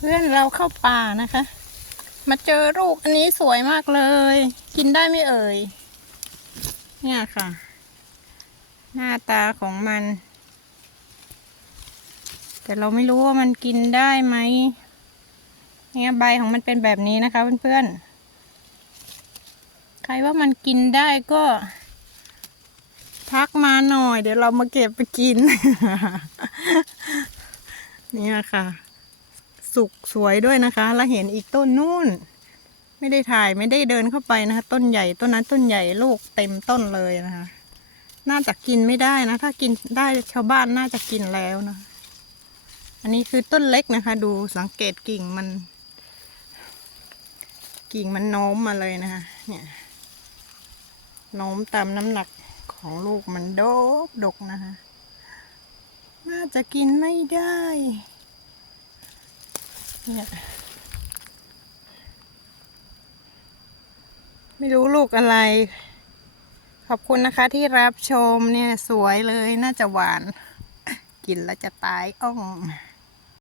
เพื่อนๆเราเข้าป่านะคะ มาเจอลูกอันนี้สวยมากเลย กินได้ไหมเอ่ย เนี่ยค่ะ หน้าตาของมัน แต่เราไม่รู้ว่ามันกินได้ไหมเนี่ยใบของมันเป็นแบบนี้นะคะเพื่อนๆ ใครว่ามันกินได้ก็ทักมาหน่อย เดี๋ยวเรามาเก็บไปกิน เนี่ยค่ะ สุกสวยด้วยนะคะ แล้วเห็นอีกต้นนู่น ไม่ได้ถ่ายไม่ได้เดินเข้าไปนะคะ ต้นใหญ่ต้นนั้นต้นใหญ่ลูกเต็มต้นเลยนะคะ น่าจะกินไม่ได้นะ ถ้ากินได้ชาวบ้านน่าจะกินแล้วนะ อันนี้คือต้นเล็กนะคะ ดูสังเกตกิ่งมัน กิ่งมันโน้มมาเลยนะคะ เนี่ยโน้มตามน้ำหนักของลูกมันโดกดกนะคะ น่าจะกินไม่ได้ เนี่ยไม่รู้ลูกอะไร ขอบคุณนะคะที่รับชมเนี่ยสวยเลยน่าจะหวาน กินแล้วจะตายอ่อง